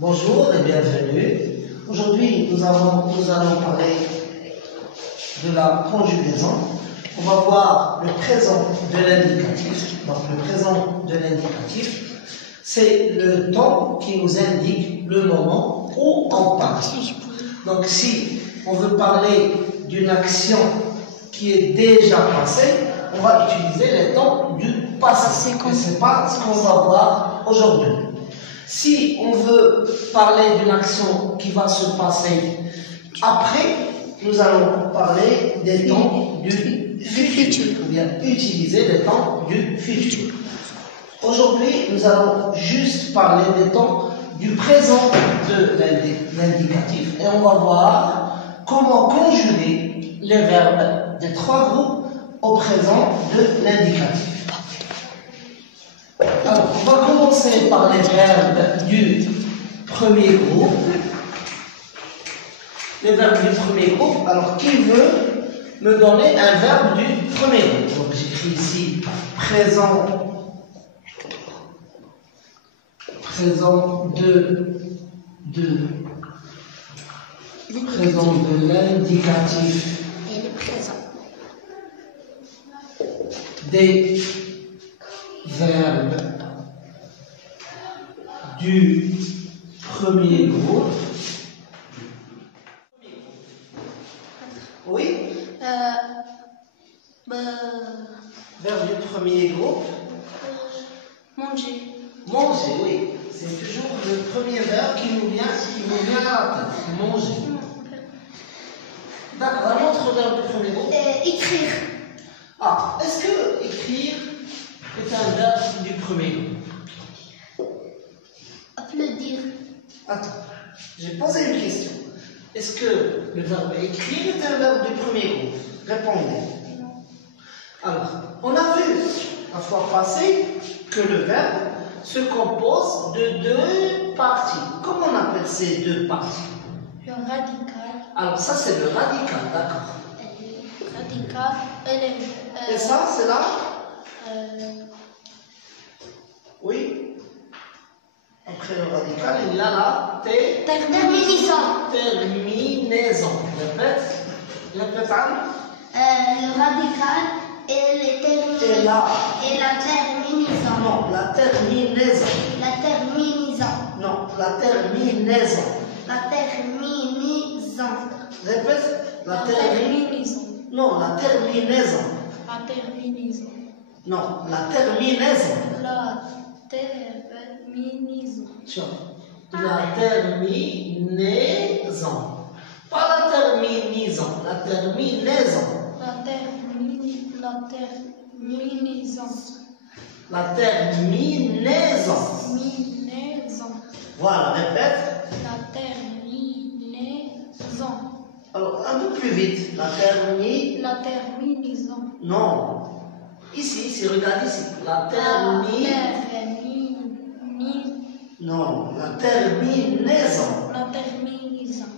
Bonjour et bienvenue. Aujourd'hui, nous allons parler de la conjugaison. On va voir le présent de l'indicatif. Donc, le présent de l'indicatif, c'est le temps qui nous indique le moment où on parle. Donc, si on veut parler d'une action qui est déjà passée, on va utiliser les temps du passé. Et c'est pas ce qu'on va voir aujourd'hui. Si on veut parler d'une action qui va se passer après, nous allons parler des temps du futur, ou bien utiliser les temps du futur. Aujourd'hui, nous allons juste parler des temps du présent de l'indicatif et on va voir comment conjuguer les verbes des trois groupes au présent de l'indicatif. Alors, on va commencer par les verbes du premier groupe. Les verbes du premier groupe. Alors, qui veut me donner un verbe du premier groupe? Donc, j'écris ici présent de l'indicatif et le présent des verbes du premier groupe. Oui? Verbe du premier groupe. Manger. Manger, oui. C'est toujours le premier verbe qui nous vient à la tête. Manger. D'accord, un autre verbe du premier groupe. Écrire. Ah, est-ce que écrire est un verbe du premier groupe? Applaudir. Attends, j'ai posé une question. Est-ce que le verbe écrire est un verbe du premier groupe? Répondez. Alors, on a vu la fois passée que le verbe se compose de deux parties. Comment on appelle ces deux parties? Le radical. Alors, ça c'est le radical, d'accord. Le radical et Et ça, c'est là? Oui. Après le radical, il y a la terminaison. Terminaison. Répète, Anne. Le radical et les terminaisons. Et la terminaison. Non, la terminaison. La terminaison. Non, la terminaison. La terminaison. Répète. La terminaison. Non, la terminaison. La terminaison. Non, la terminaison. La terminaison. La terminaison. Pas la terminaison, la terminaison. La terminaison. La terminaison. Terminaison. Voilà, répète. La terminaison. Alors, un peu plus vite. La terminaison. La terminaison. Non. Ici, regarde ici. La Non, la terminaison. La terminaison.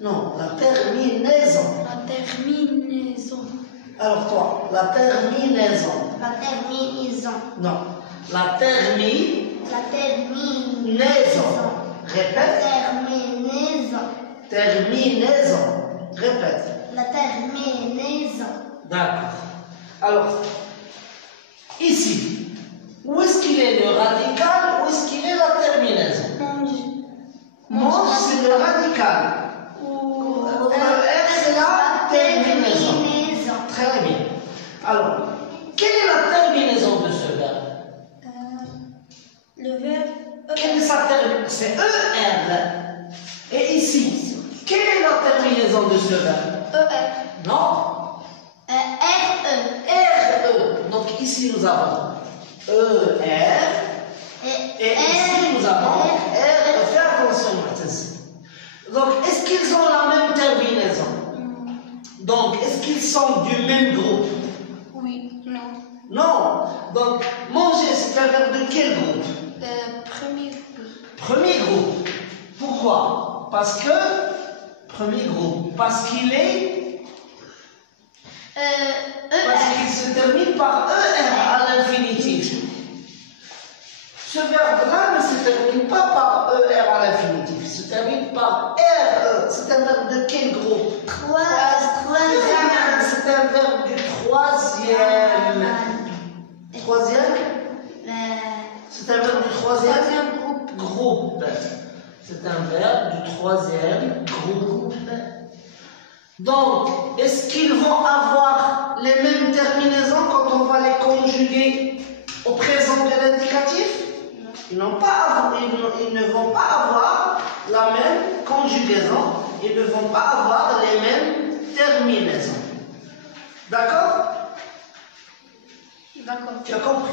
Non, la terminaison. La terminaison. Alors toi, la terminaison. La terminaison. Non, la terminaison. La terminaison. Répète. Terminaison. Terminaison. Répète. La terminaison. D'accord. Alors, ici, où est-ce qu'il est le radical, où est-ce qu'il est la terminaison? Mange, c'est le radical. R, c'est la terminaison. Très bien. Alors, quelle est la terminaison de ce verbe? Le verbe. Quelle est sa terminaison? C'est ER. Et ici, quelle est la terminaison de ce verbe? ER. Non? RE. RE. Donc ici, nous avons ER. Et ici, nous avons R. Fais attention, Mathis. Donc, est-ce qu'ils ont la même terminaison? Donc, est-ce qu'ils sont du même groupe? Oui, non. Non. Donc, manger, c'est un verbe de quel groupe? Premier groupe. Premier groupe. Pourquoi? Parce que, premier groupe, parce qu'il est, parce qu'il se termine par ER à l'infinitif. Ce verbe-là ne se termine pas par ER à l'infinitif. groupe. C'est un verbe du troisième groupe. Donc, est-ce qu'ils vont avoir les mêmes terminaisons quand on va les conjuguer au présent de l'indicatif? Ils ne vont pas avoir la même conjugaison, ils ne vont pas avoir les mêmes terminaisons. D'accord? D'accord. Tu as compris?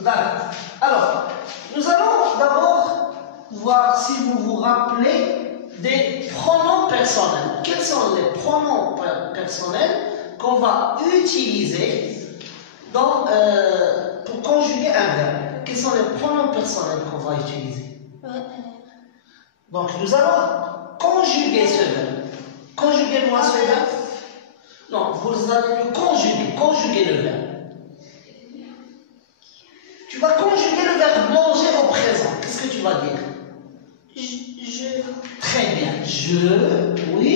D'accord. Alors, nous allons d'abord voir si vous vous rappelez des pronoms personnels. Quels sont les pronoms personnels qu'on va utiliser pour conjuguer un verbe? Quels sont les pronoms personnels qu'on va utiliser? Donc, nous allons conjuguer ce verbe. Conjuguez-moi ce verbe. Non, vous allez le conjuguer le verbe. Tu vas conjuguer le verbe manger au présent. Qu'est-ce que tu vas dire? Je. Très bien. Je, oui.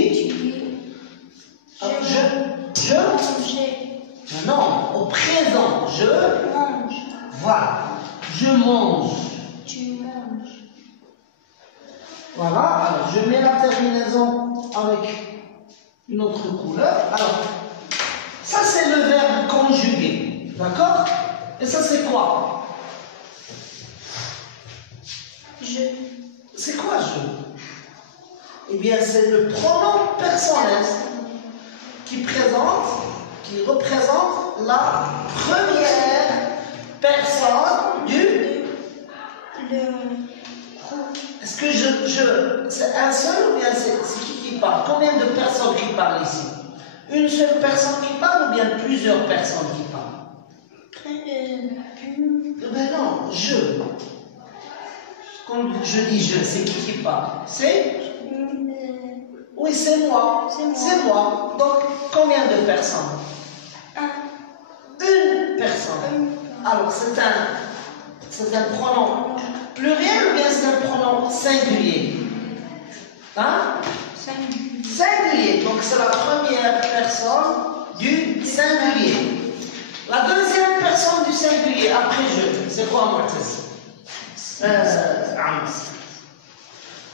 Je. Manger. Non, au présent. Je Mange. Voilà. Je mange. Tu manges. Voilà. Alors, je mets la terminaison avec une autre couleur. Alors, ça c'est le verbe conjugué. D'accord? Et ça c'est quoi? Je. C'est quoi je? Eh bien, c'est le pronom personnel qui représente la première personne du. Est-ce que c'est un seul ou bien c'est qui parle? Combien de personnes qui parlent ici? Une seule personne qui parle ou bien plusieurs personnes qui parlent? Ben non, je. Quand je dis je, c'est qui parle? C'est? Oui, c'est moi. C'est moi. Donc, combien de personnes? Une personne. Alors, c'est un pronom pluriel ou bien c'est un pronom singulier? Hein? Singulier. Donc, c'est la première personne du singulier. La deuxième personne du singulier, après je, c'est quoi, Mortis?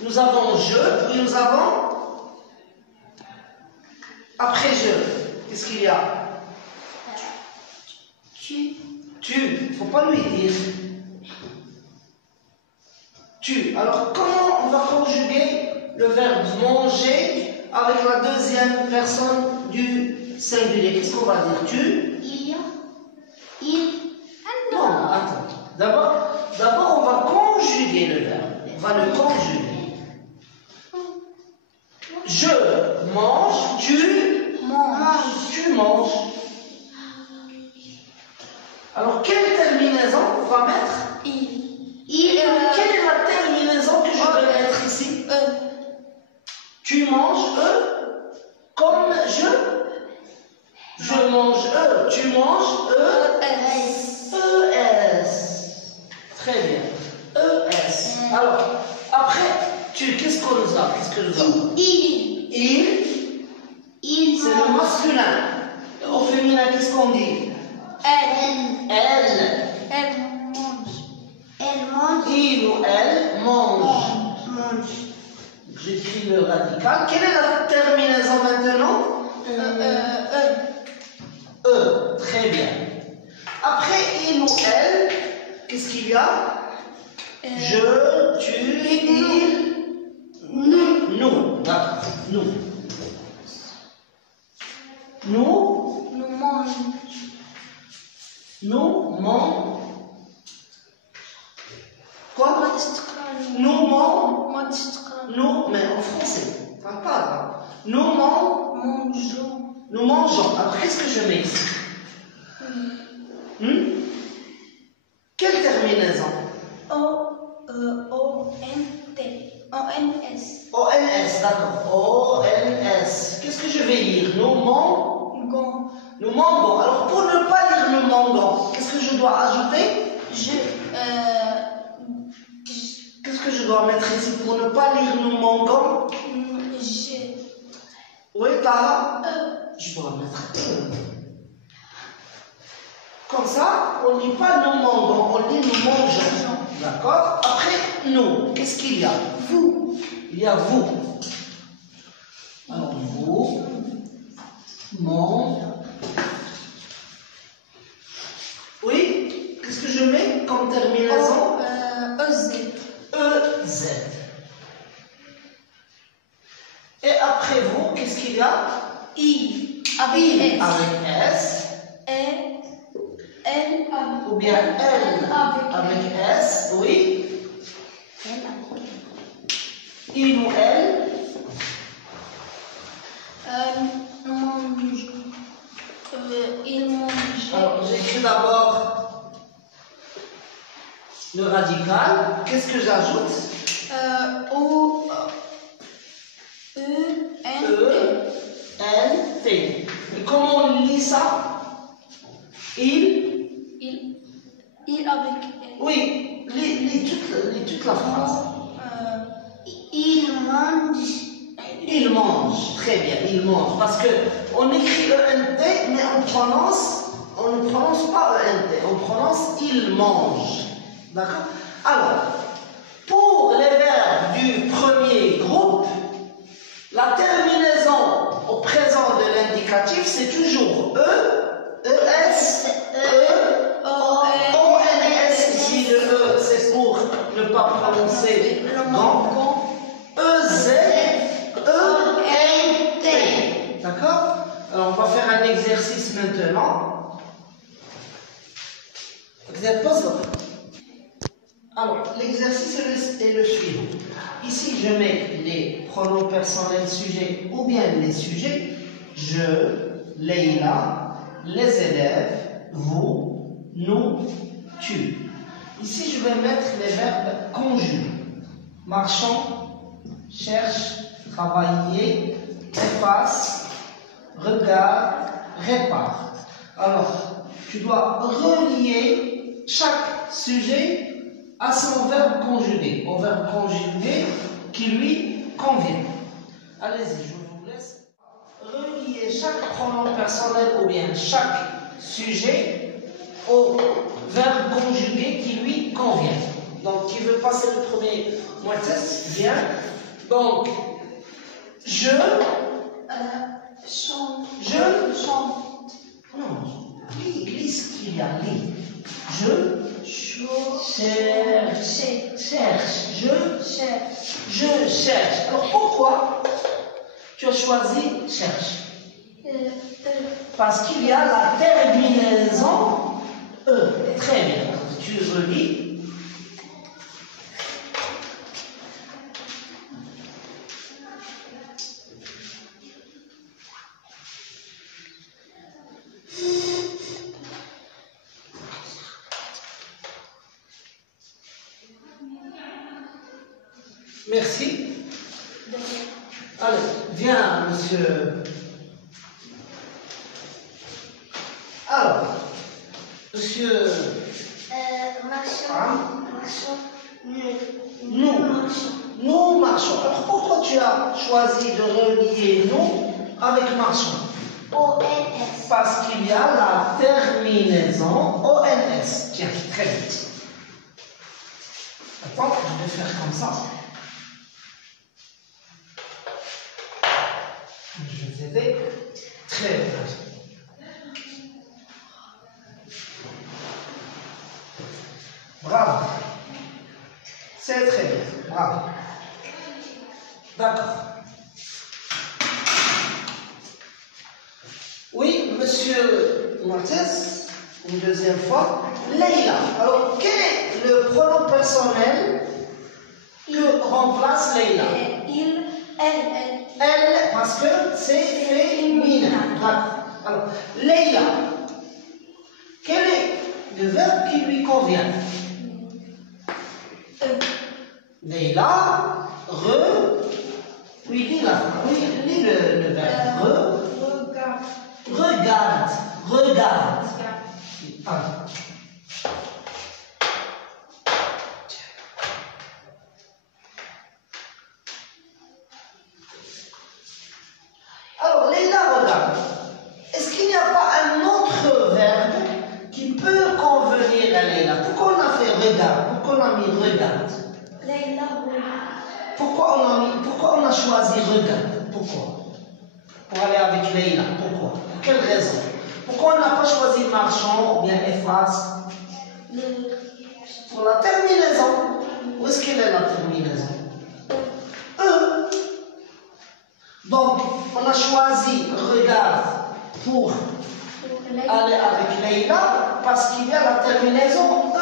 Nous avons je, puis nous avons après je. Qu'est-ce qu'il y a? Tu. Il ne faut pas lui dire. Tu. Alors, comment on va conjuguer le verbe manger avec la deuxième personne du singulier? Qu'est-ce qu'on va dire? Tu. Non, attends. D'abord, on va conjuguer le verbe. On va le conjuguer. Je mange, tu manges. Alors, quelle terminaison on va mettre? Quelle est la terminaison que je vais mettre ici? Tu manges, comme je. Je mange, tu manges, Très bien. ES. Alors, après, qu'est-ce qu'on nous a? Qu'est-ce que nous avons? Il. C'est le masculin. Au féminin, qu'est-ce qu'on dit? Elle. Il ou elle mange. J'écris le radical. Quelle est la terminaison maintenant? Très bien. Après il ou elle, qu'est-ce qu'il y a? Je, tu, il, nous. D'accord. Nous. Quoi? Nous, mais en français. Enfin, pas arabe. Nous mangeons. Alors, qu'est-ce que je mets ici? Quelle terminaison? ONS, d'accord. ONS. Qu'est-ce que je vais lire? Nous mangeons. Alors, pour ne pas lire nous mangeons, qu'est-ce que je dois ajouter? Qu'est-ce que je dois mettre ici pour ne pas lire nous mangeons? Oui, Tara? Je dois mettre Comme ça, on ne dit pas nous mangeons, on dit nous mangeons. D'accord? Après, nous. Qu'est-ce qu'il y a? Vous. Il y a vous. Alors, vous, mon. Oui? Qu'est-ce que je mets comme terminaison? EZ. EZ. Et après vous, qu'est-ce qu'il y a? I. I Avec S. avec S. Et L avec Ou bien L avec S. Oui. Il ou elle. Mange. Il mange. Alors, j'écris d'abord le radical. Qu'est-ce que j'ajoute? O. E. N. E. N. T. Et comment on lit ça? Il. Il avec L. Oui, lis toute la phrase. Il mange. Il mange. Très bien, il mange. Parce que on écrit ENT, mais on ne prononce pas ENT. On prononce il mange. D'accord? Alors, pour les verbes du premier groupe, la terminaison au présent de l'indicatif, c'est toujours E, ES, O-N-S. Ici, le E, c'est pour ne pas prononcer grand. E-Z, E-N-T. D'accord? Alors, on va faire un exercice maintenant. Alors, l'exercice est le suivant. Ici, je mets les pronoms personnels sujets ou bien les sujets. Je, Leïla, les élèves, vous, nous, tu. Ici, je vais mettre les verbes conjugués. Marchons, cherche, travailler, efface, regarde, répare. Alors, tu dois relier chaque sujet à son verbe conjugué, au verbe conjugué qui lui convient. Allez-y, je vous laisse relier chaque pronom personnel ou bien chaque sujet au verbe conjugué qui lui convient. Donc, qui veut passer le premier moitié, bien. Donc, je Chante. Je Chante. Non, lis ce qu'il y a, lis. Je cherche. Alors pourquoi tu as choisi cherche? Parce qu'il y a la terminaison E. Très bien. Tu relis. Merci. Allez, viens, monsieur. Alors, monsieur. Nous marchons. Alors, pourquoi tu as choisi de relier nous avec marchons? O-N-S. Parce qu'il y a la terminaison O-N-S. Tiens, très vite. Attends, je vais faire comme ça. Je vais t'aider. Très bien. Bravo. C'est très bien. Bravo. D'accord. Oui, monsieur Montez, une deuxième fois. Leïla. Alors, quel est le pronom personnel que remplace Leïla? Elle, parce que c'est féminin. D'accord. Alors, Leïla, quel est le verbe qui lui convient? Leïla, oui, lis le verbe. Regarde. Pardon. Alors, Leïla regarde. Est-ce qu'il n'y a pas un autre verbe qui peut convenir à Leïla? Pourquoi on a fait regarde? Pourquoi on a mis regarde? pourquoi on a choisi regard? Pourquoi? Pour aller avec Leïla. Pourquoi? Pour quelle raison? Pourquoi on n'a pas choisi marchand ou bien efface? Pour la terminaison. Où est-ce qu'elle est la terminaison? Donc, on a choisi regard pour aller avec Leïla parce qu'il y a la terminaison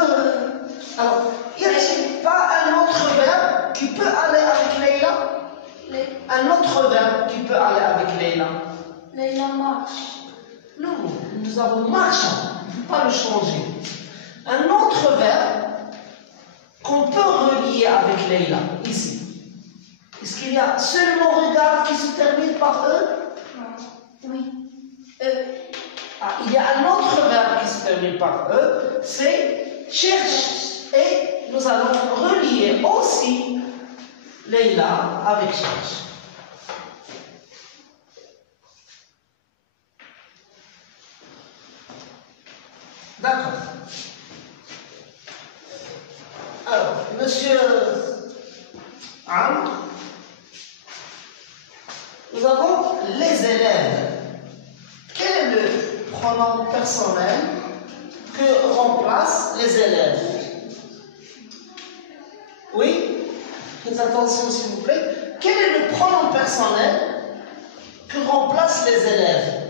Alors, y a-t-il pas un autre verbe qui peut aller avec Leïla? Un autre verbe qui peut aller avec Leïla? Leïla marche. Non, nous avons marchand. On ne peut pas le changer. Un autre verbe qu'on peut relier avec Leïla, ici. Est-ce qu'il y a seulement regard qui se termine par E? Oui. Il y a un autre verbe qui se termine par E, c'est cherche. Et nous allons relier aussi Leïla avec cherche. D'accord. Alors, monsieur Amr, nous avons les élèves. Quel est le pronom personnel que remplacent les élèves? Oui? Faites attention s'il vous plaît. Quel est le pronom personnel que remplacent les élèves?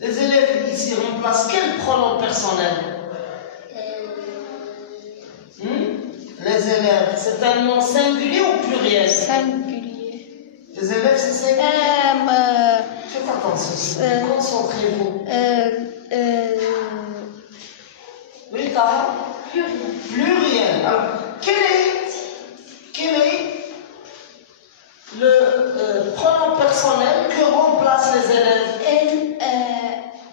Les élèves ici remplacent quel pronom personnel? Les élèves, c'est un nom singulier ou pluriel? Singulier. Les élèves, c'est singulier. Faites attention, concentrez-vous. Oui, Tara? Pluriel. Pluriel. Alors, quel est le pronom personnel que remplacent les élèves?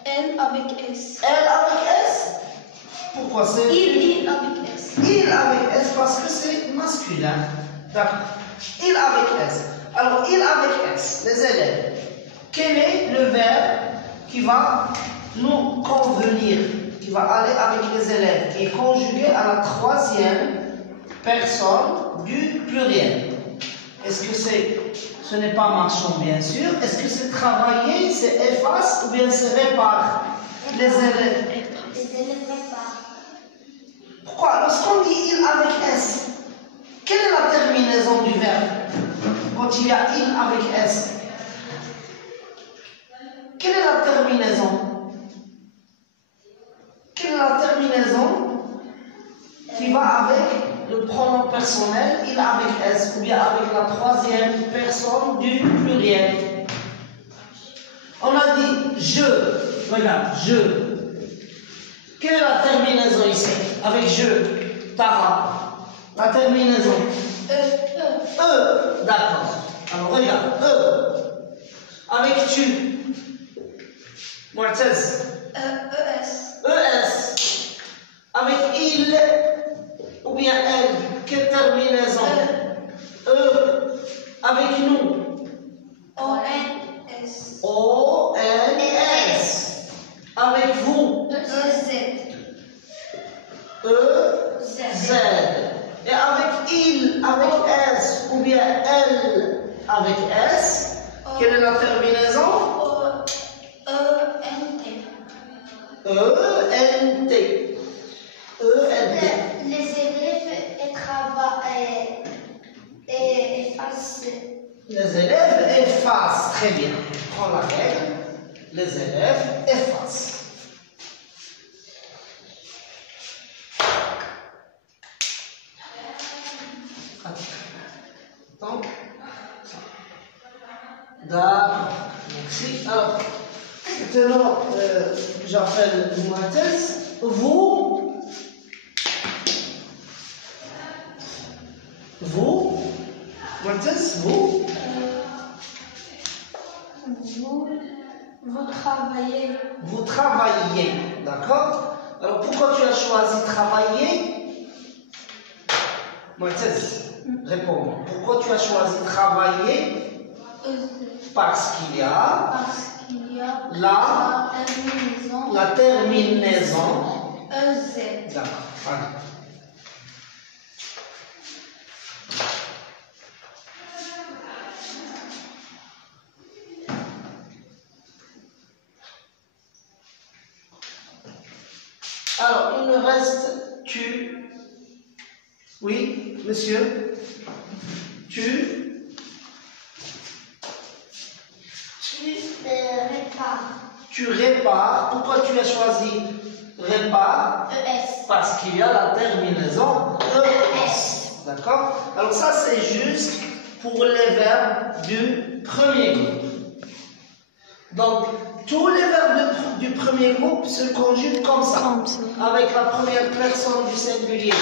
Elle avec S. Elle avec S? Pourquoi c'est? Il avec S. Il avec S parce que c'est masculin. D'accord. Il avec S. Alors, il avec S, les élèves. Quel est le verbe qui va nous convenir, qui va aller avec les élèves, qui est conjugué à la troisième personne du pluriel? Est-ce que ce n'est pas marchand, bien sûr? Est-ce que c'est travailler, c'est efface ou bien c'est répare? Les élèves. Les élèves réparent. Pourquoi? Lorsqu'on dit il avec S, quelle est la terminaison du verbe? Quand il y a il avec S, quelle est la terminaison? Quelle est la terminaison qui va avec le pronom personnel, il avec S, ou bien avec la troisième personne du pluriel? On a dit je, regarde, je. Quelle est la terminaison ici? Avec je, Tara. La terminaison? D'accord. Alors regarde, avec tu. Mu'taz. ES. ES. Avec il ou bien elle. Quelle terminaison? Avec nous. ONS. ONS. Avec vous. EZ. EZ. Et avec il, avec S, ou bien elle, avec S, quelle est la terminaison? ENT. ENT. ENT. Les élèves travaillent et effacent. Les élèves effacent. Très bien. Prends la règle. Les élèves effacent. Donc, d'accord. Merci. Alors, maintenant, j'appelle Mu'taz. Vous, Mu'taz, vous travaillez. Vous travaillez, d'accord? Alors, pourquoi tu as choisi travailler? Mu'taz, réponds. Pourquoi tu as choisi travailler? Parce qu'il y a la terminaison EZ. D'accord. Allez. le reste, tu. Oui, monsieur. Tu répares. Tu répares. Pourquoi tu as choisi répare? ES. Parce qu'il y a la terminaison ES. D'accord? Alors ça, c'est juste pour les verbes du premier groupe. Donc, tous les verbes du premier groupe se conjuguent comme ça. Avec la première personne du singulier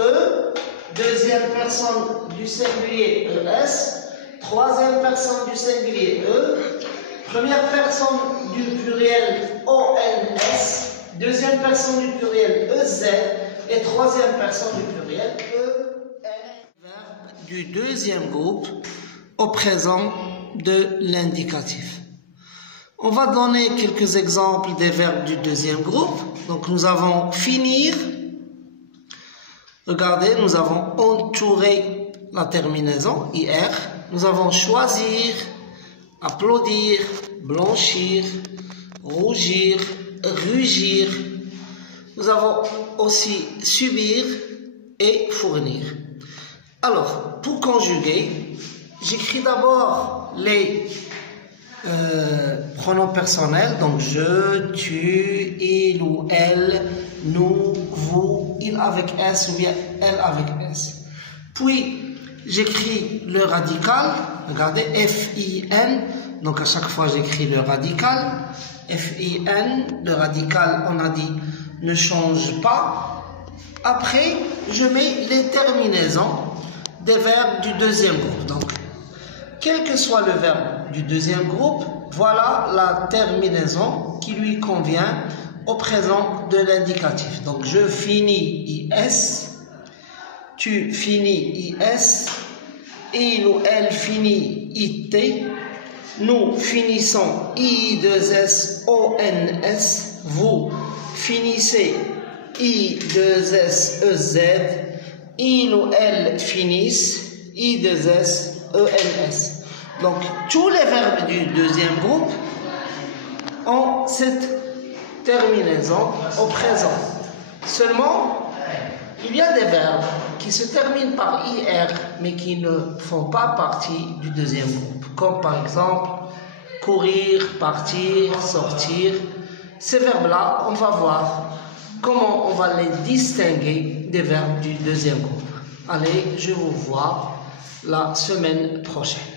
E, deuxième personne du singulier ES, troisième personne du singulier E, première personne du pluriel ONS, deuxième personne du pluriel EZ et troisième personne du pluriel EN. Verbe du deuxième groupe au présent de l'indicatif. On va donner quelques exemples des verbes du deuxième groupe. Donc nous avons finir. Regardez, nous avons entouré la terminaison IR. Nous avons choisir, applaudir, blanchir, rougir, rugir. Nous avons aussi subir et fournir. Alors, pour conjuguer, j'écris d'abord les pronoms personnels, donc je, tu, il ou elle, nous, vous, il avec S ou bien elle avec S. Puis, j'écris le radical, regardez, F-I-N, donc à chaque fois j'écris le radical, F-I-N, le radical, on a dit, ne change pas. Après, je mets les terminaisons des verbes du deuxième groupe. Donc, quel que soit le verbe du deuxième groupe, voilà la terminaison qui lui convient au présent de l'indicatif. Donc, je finis IS, tu finis IS, il ou elle finit IT, nous finissons I2S ONS, vous finissez I2S EZ, il ou elle finissent I2S ENS. Donc, tous les verbes du deuxième groupe ont cette terminaison au présent. Seulement, il y a des verbes qui se terminent par IR, mais qui ne font pas partie du deuxième groupe. Comme par exemple, courir, partir, sortir. Ces verbes-là, on va voir comment on va les distinguer des verbes du deuxième groupe. Allez, je vous vois la semaine prochaine.